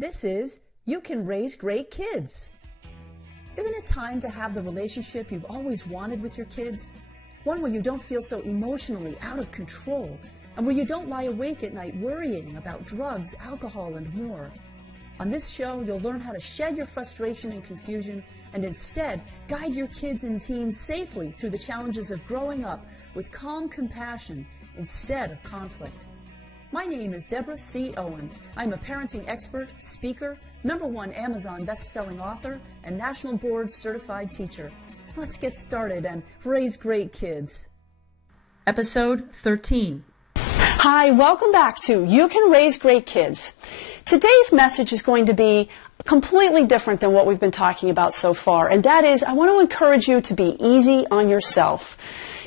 This is You Can Raise Great Kids. Isn't it time to have the relationship you've always wanted with your kids? One where you don't feel so emotionally out of control, and where you don't lie awake at night worrying about drugs, alcohol, and more. On this show, you'll learn how to shed your frustration and confusion and instead guide your kids and teens safely through the challenges of growing up with calm compassion instead of conflict. My name is Deborah C. Owen. I'm a parenting expert, speaker, #1 Amazon best-selling author, and National Board certified teacher. Let's get started and raise great kids. Episode 13. Hi, welcome back to You Can Raise Great Kids. Today's message is going to be completely different than what we've been talking about so far, and that is I want to encourage you to be easy on yourself.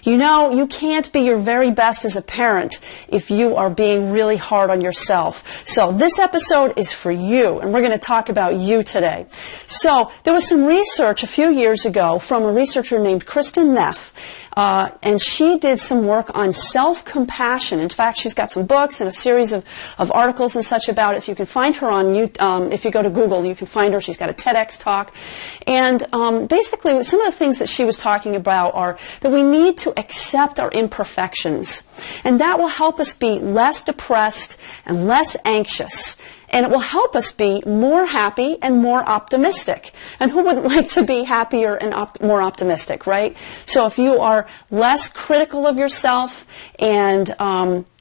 You know, you can't be your very best as a parent if you are being really hard on yourself. So this episode is for you, and we're going to talk about you today. So there was some research a few years ago from a researcher named Kristin Neff, and she did some work on self-compassion. In fact, she's got some books and a series of articles and such about it. So you can find her on if you go to Google, you can find her. She's got a TEDx talk. And basically, some of the things that she was talking about are that we need to accept our imperfections. And that will help us be less depressed and less anxious. And it will help us be more happy and more optimistic. And who wouldn't like to be happier and more optimistic, right? So if you are less critical of yourself and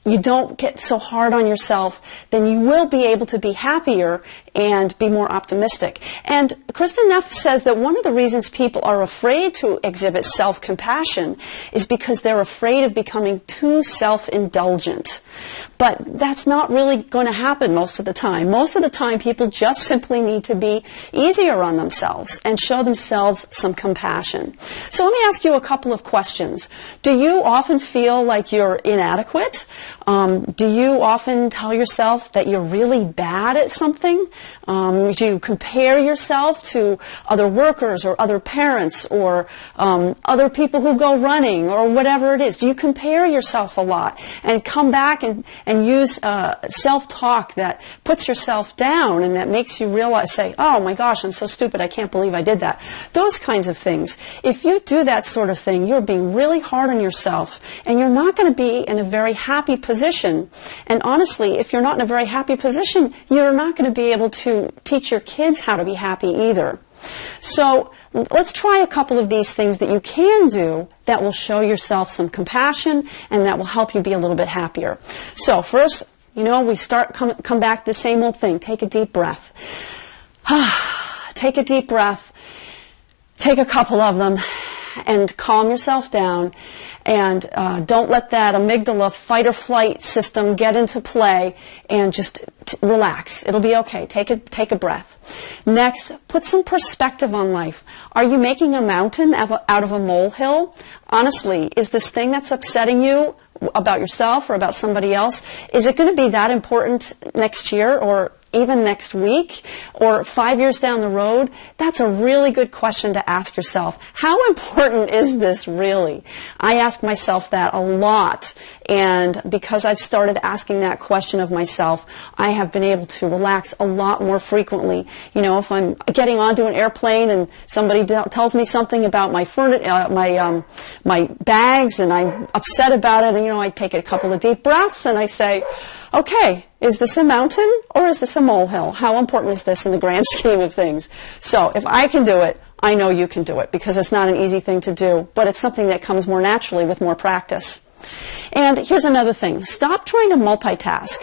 you don't get so hard on yourself, then you will be able to be happier and be more optimistic. And Kristin Neff says that one of the reasons people are afraid to exhibit self-compassion is because they're afraid of becoming too self-indulgent. But that's not really going to happen most of the time. Most of the time, people just simply need to be easier on themselves and show themselves some compassion. So let me ask you a couple of questions. Do you often feel like you're inadequate? Do you often tell yourself that you're really bad at something? Do you compare yourself to other workers or other parents or other people who go running or whatever it is? Do you compare yourself a lot and come back and use self-talk that puts yourself down and that makes you realize, say, oh my gosh, I'm so stupid, I can't believe I did that. Those kinds of things. If you do that sort of thing, you're being really hard on yourself and you're not going to be in a very happy position. And honestly, if you're not in a very happy position, you're not going to be able to teach your kids how to be happy either. So let's try a couple of these things that you can do that will show yourself some compassion and that will help you be a little bit happier. So first, you know, we come back to the same old thing. Take a deep breath. Take a deep breath. Take a couple of them and calm yourself down. And don't let that amygdala fight or flight system get into play and just relax. It'll be okay. Take a breath. Next, put some perspective on life. Are you making a mountain out of a molehill? Honestly, is this thing that's upsetting you about yourself or about somebody else, is it going to be that important next year or even next week or 5 years down the road? That's a really good question to ask yourself. How important is this really? I ask myself that a lot, and because I've started asking that question of myself, I have been able to relax a lot more frequently. You know, if I'm getting onto an airplane and somebody tells me something about my my bags and I'm upset about it, and you know, I take a couple of deep breaths and I say, okay, is this a mountain or is this a molehill? How important is this in the grand scheme of things? So if I can do it, I know you can do it because it's not an easy thing to do, but it's something that comes more naturally with more practice. And here's another thing. Stop trying to multitask.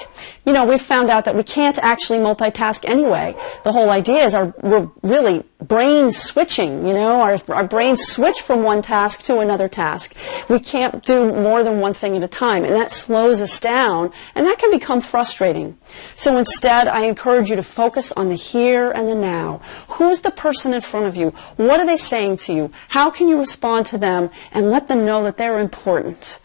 You know, we've found out that we can't actually multitask anyway. The whole idea is we're really brain switching, you know. Our brains switch from one task to another task. We can't do more than one thing at a time, and that slows us down, and that can become frustrating. So instead, I encourage you to focus on the here and the now. Who's the person in front of you? What are they saying to you? How can you respond to them and let them know that they're important?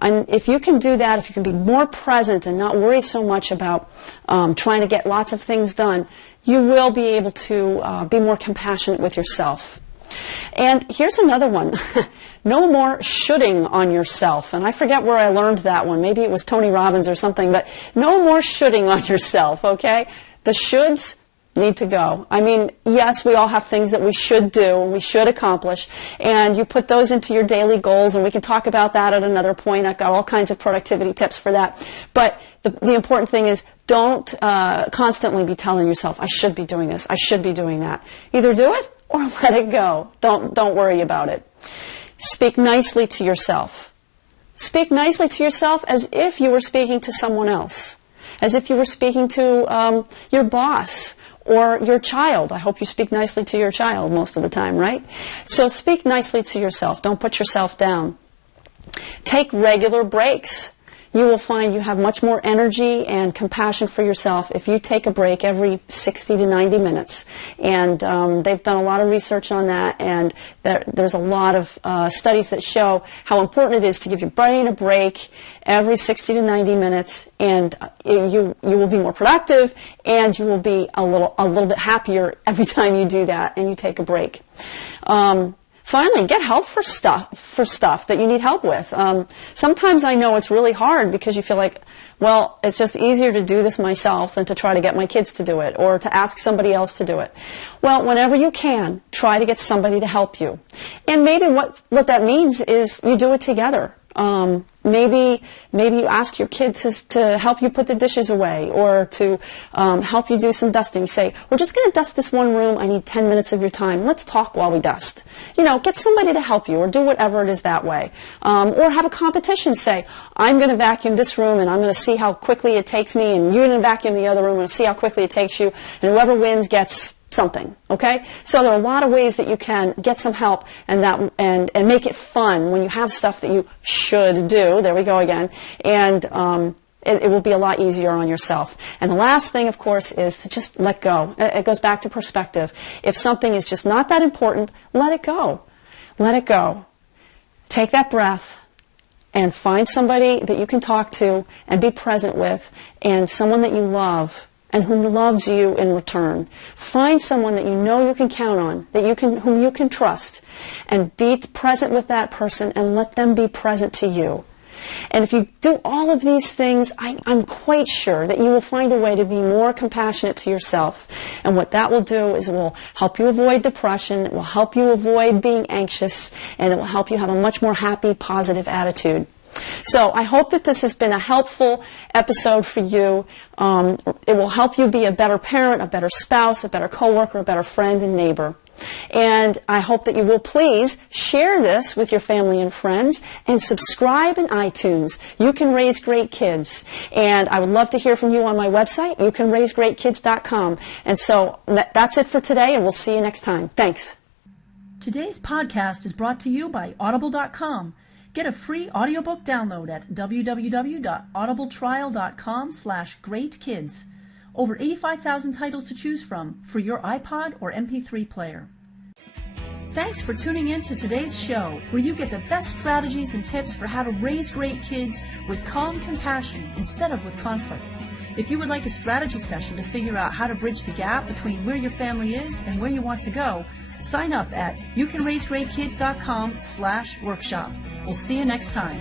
And if you can do that, if you can be more present and not worry so much about trying to get lots of things done, you will be able to be more compassionate with yourself. And here's another one. No more shoulding on yourself. And I forget where I learned that one. Maybe it was Tony Robbins or something, but no more shoulding on yourself, okay? The shoulds need to go. I mean, yes, we all have things that we should do and we should accomplish, and you put those into your daily goals, and we can talk about that at another point. I've got all kinds of productivity tips for that. But the important thing is, don't constantly be telling yourself, I should be doing this, I should be doing that. Either do it or let it go. Don't worry about it. Speak nicely to yourself. Speak nicely to yourself as if you were speaking to someone else, as if you were speaking to your boss or your child. I hope you speak nicely to your child most of the time, right? So speak nicely to yourself. Don't put yourself down. Take regular breaks. You will find you have much more energy and compassion for yourself if you take a break every 60 to 90 minutes. And they've done a lot of research on that, and there's a lot of studies that show how important it is to give your brain a break every 60 to 90 minutes, and you will be more productive, and you will be a little bit happier every time you do that and you take a break. Finally, get help for stuff that you need help with. Sometimes I know it's really hard because you feel like, well, it's just easier to do this myself than to try to get my kids to do it or to ask somebody else to do it. Well, whenever you can, try to get somebody to help you. And maybe what that means is you do it together. Maybe you ask your kids to help you put the dishes away, or to help you do some dusting. Say, we're just going to dust this one room. I need 10 minutes of your time. Let's talk while we dust. You know, get somebody to help you, or do whatever it is that way. Or have a competition. Say, I'm going to vacuum this room, and I'm going to see how quickly it takes me, and you're going to vacuum the other room and see how quickly it takes you, and whoever wins gets something. Okay? So there are a lot of ways that you can get some help and make it fun when you have stuff that you should do. There we go again. And it will be a lot easier on yourself. And the last thing, of course, is to just let go. It goes back to perspective. If something is just not that important, let it go. Let it go. Take that breath and find somebody that you can talk to and be present with, and someone that you love and whom loves you in return. Find someone that you know you can count on, whom you can trust, and be present with that person and let them be present to you. And if you do all of these things, I'm quite sure that you will find a way to be more compassionate to yourself. And what that will do is it will help you avoid depression, it will help you avoid being anxious, and it will help you have a much more happy, positive attitude. So I hope that this has been a helpful episode for you. It will help you be a better parent, a better spouse, a better coworker, a better friend and neighbor. And I hope that you will please share this with your family and friends, and subscribe in iTunes. You Can Raise Great Kids. And I would love to hear from you on my website, youcanraisegreatkids.com. And so that's it for today, and we'll see you next time. Thanks. Today's podcast is brought to you by Audible.com. Get a free audiobook download at www.audibletrial.com/greatkids. Over 85,000 titles to choose from for your iPod or MP3 player. Thanks for tuning in to today's show, where you get the best strategies and tips for how to raise great kids with calm compassion instead of with conflict. If you would like a strategy session to figure out how to bridge the gap between where your family is and where you want to go, sign up at youcanraisegreatkids.com/workshop. We'll see you next time.